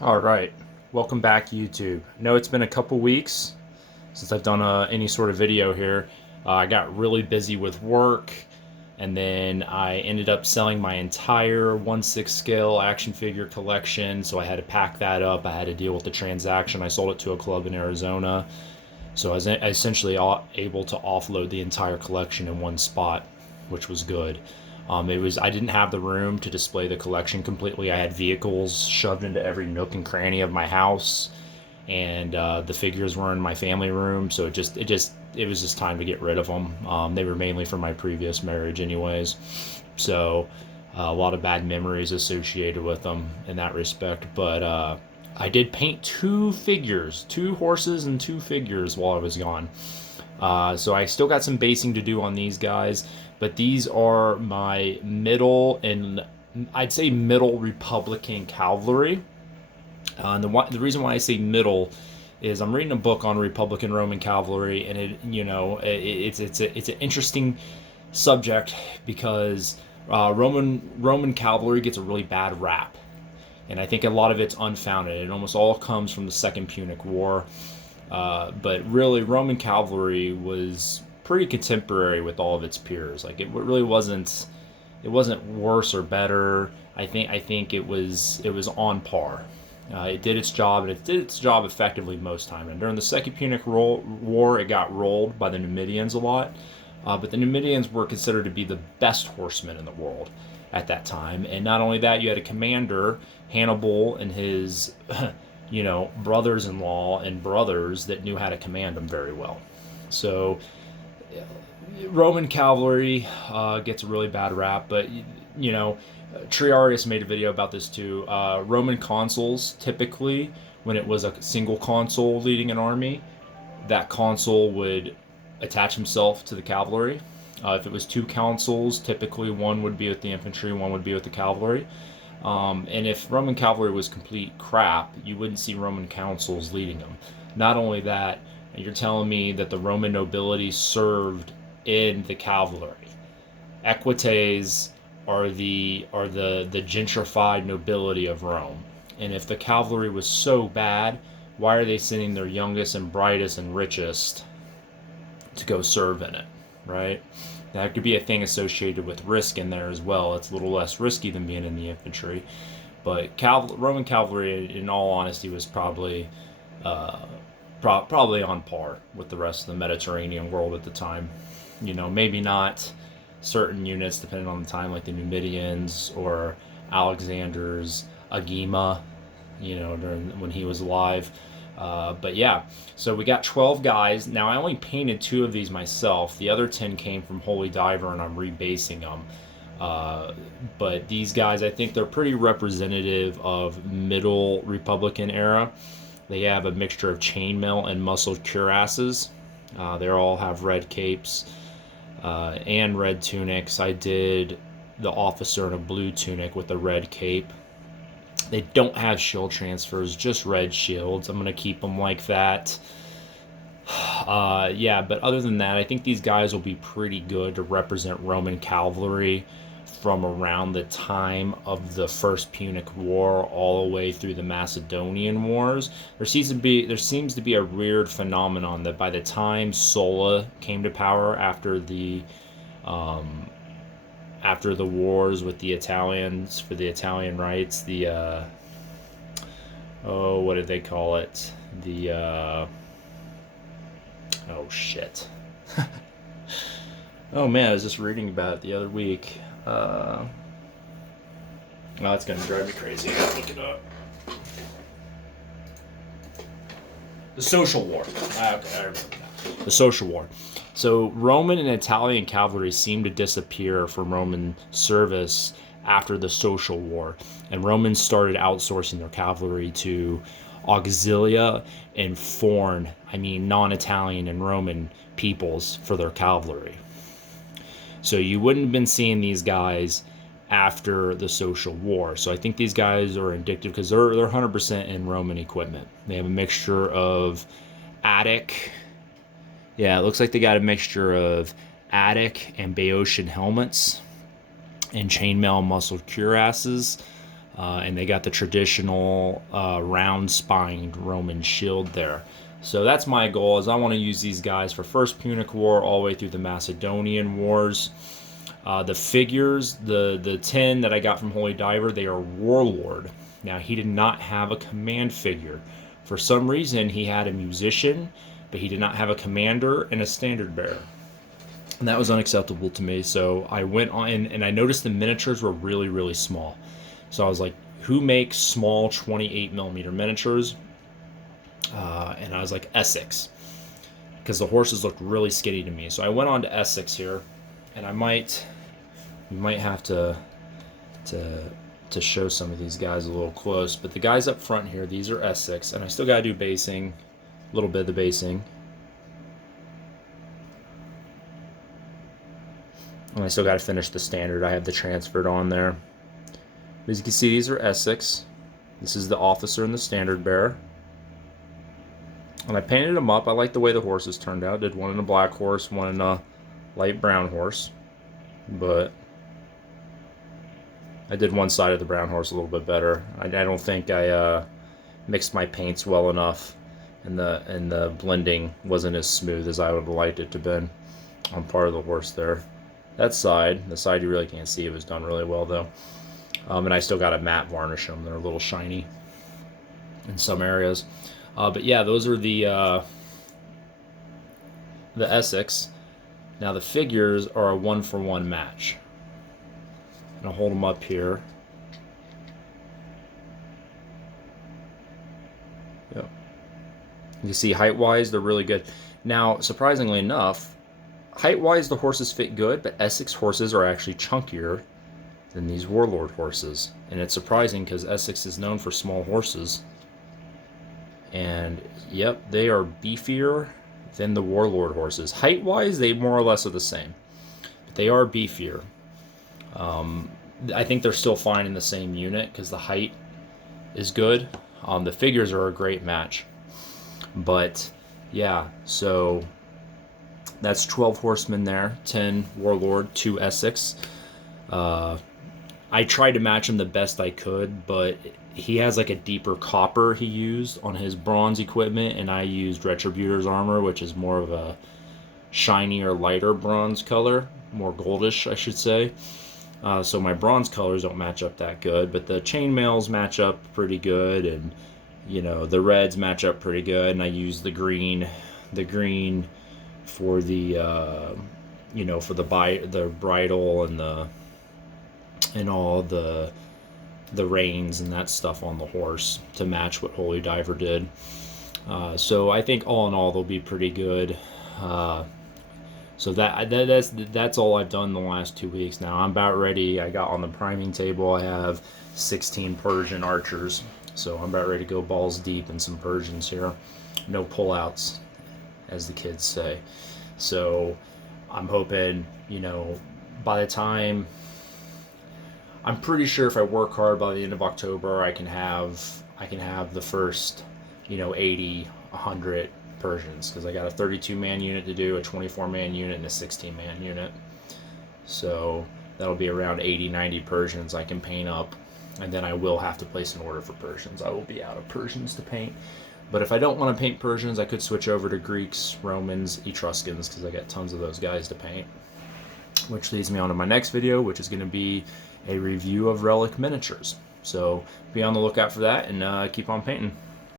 All right, welcome back, YouTube. No, it's been a couple weeks since I've done any sort of video here. I got really busy with work, and then I ended up selling my entire 1/6 scale action figure collection, so I had to pack that up. I had to deal with the transaction. I sold it to a club in Arizona, so I was essentially able to offload the entire collection in one spot, which was good. It was I didn't have the room to display the collection completely. I had vehicles shoved into every nook and cranny of my house, and the figures were in my family room. So it was just time to get rid of them. They were mainly from my previous marriage, anyways. So a lot of bad memories associated with them in that respect. But I did paint two figures, two horses and two figures while I was gone. So I still got some basing to do on these guys, but these are my middle and I'd say middle Republican cavalry. And the reason why I say middle is I'm reading a book on Republican Roman cavalry, and it's an interesting subject because Roman cavalry gets a really bad rap, and I think a lot of it's unfounded. It almost all comes from the Second Punic War, but really Roman cavalry was pretty contemporary with all of its peers. Like it really wasn't worse or better. I think it was on par. It did its job, and it did its job effectively most time. And during the Second Punic War, it got rolled by the Numidians a lot. But the Numidians were considered to be the best horsemen in the world at that time. And not only that, you had a commander, Hannibal, and his, brothers-in-law and brothers that knew how to command them very well. So Roman cavalry gets a really bad rap, but you know, Triarius made a video about this too. Roman consuls typically, when it was a single consul leading an army, that consul would attach himself to the cavalry. If it was two consuls, typically one would be with the infantry, one would be with the cavalry. And if Roman cavalry was complete crap, you wouldn't see Roman consuls leading them. Not only that, you're telling me that the Roman nobility served in the cavalry. Equites are the gentrified nobility of Rome. And if the cavalry was so bad, why are they sending their youngest and brightest and richest to go serve in it, right? That could be a thing associated with risk in there as well. It's a little less risky than being in the infantry. But Roman cavalry, in all honesty, was uh, probably on par with the rest of the Mediterranean world at the time. Maybe not certain units depending on the time, like the Numidians or Alexander's Agema, during when he was alive. But yeah, so we got 12 guys. Now I only painted two of these myself. The other 10 came from Holy Diver, and I'm rebasing them. Uh, but these guys, I think they're pretty representative of middle Republican era. They have a mixture of chainmail and muscled cuirasses. They all have red capes and red tunics. I did the officer in a blue tunic with a red cape. They don't have shield transfers, just red shields. I'm going to keep them like that. Yeah, but other than that, I think these guys will be pretty good to represent Roman cavalry from around the time of the First Punic War all the way through the Macedonian Wars. There seems to be a weird phenomenon that by the time Sulla came to power um, after the wars with the Italians for the Italian rights, what did they call it? The oh shit. Oh man, I was just reading about it the other week. Oh, that's gonna drive me crazy. I gotta look it up. The Social War. Okay, I remember that. The Social War. So Roman and Italian cavalry seemed to disappear from Roman service after the Social War, and Romans started outsourcing their cavalry to auxilia and foreign, I mean non-Italian and Roman peoples for their cavalry. So you wouldn't have been seeing these guys after the Social War. So I think these guys are indicative because they're 100% in Roman equipment. They have a mixture of Attic. Yeah, it looks like they got a mixture of Attic and Boeotian helmets and chainmail muscled cuirasses. and they got the traditional round-spined Roman shield there. So that's my goal, is I want to use these guys for First Punic War all the way through the Macedonian Wars. The figures, the 10 that I got from Holy Diver, they are Warlord. Now, he did not have a command figure. For some reason, he had a musician, but he did not have a commander and a standard bearer. And that was unacceptable to me. So I went on, and I noticed the miniatures were really, really small. So I was like, who makes small 28mm miniatures? And I was like, Essex. Because the horses looked really skinny to me. So I went on to Essex here. And we might have to show some of these guys a little close. But the guys up front here, these are Essex. And I still got to do basing, a little bit of the basing. And I still got to finish the standard. I have the transferred on there. As you can see, these are Essex. This is the officer and the standard bearer. And I painted them up. I like the way the horses turned out. Did one in a black horse, one in a light brown horse. But I did one side of the brown horse a little bit better. I don't think I mixed my paints well enough, and the blending wasn't as smooth as I would have liked it to have been on part of the horse there. That side, the side you really can't see, it was done really well though. And I still got to matte varnish them. They're a little shiny in some areas. But yeah, those are the Essex. Now the figures are a 1-for-1 match. And I'll hold them up here. Yep. You see, height-wise, they're really good. Now, surprisingly enough, height-wise, the horses fit good, but Essex horses are actually chunkier than these Warlord horses. And it's surprising because Essex is known for small horses. And, yep, they are beefier than the Warlord horses. Height-wise, they more or less are the same. But they are beefier. I think they're still fine in the same unit because the height is good. The figures are a great match. But, yeah, so that's 12 horsemen there. 10 Warlord, 2 Essex. I tried to match him the best I could, but he has like a deeper copper he used on his bronze equipment, and I used Retributor's armor, which is more of a shinier, lighter bronze color, more goldish, I should say. So my bronze colors don't match up that good, but the chainmails match up pretty good, and you know the reds match up pretty good. And I used the green for the for the bridle and all the reins and that stuff on the horse to match what Holy Diver did. So I think all in all they'll be pretty good. So that's all I've done the last 2 weeks now. I'm about ready. I got on the priming table. I have 16 Persian archers. So I'm about ready to go balls deep in some Persians here. No pullouts, as the kids say. So I'm hoping, by the time, I'm pretty sure if I work hard by the end of October, I can have the first, 80, 100 Persians, because I got a 32-man unit to do, a 24-man unit, and a 16-man unit. So that'll be around 80, 90 Persians I can paint up, and then I will have to place an order for Persians. I will be out of Persians to paint. But if I don't want to paint Persians, I could switch over to Greeks, Romans, Etruscans, because I got tons of those guys to paint. Which leads me on to my next video, which is going to be a review of relic miniatures. So be on the lookout for that, and keep on painting.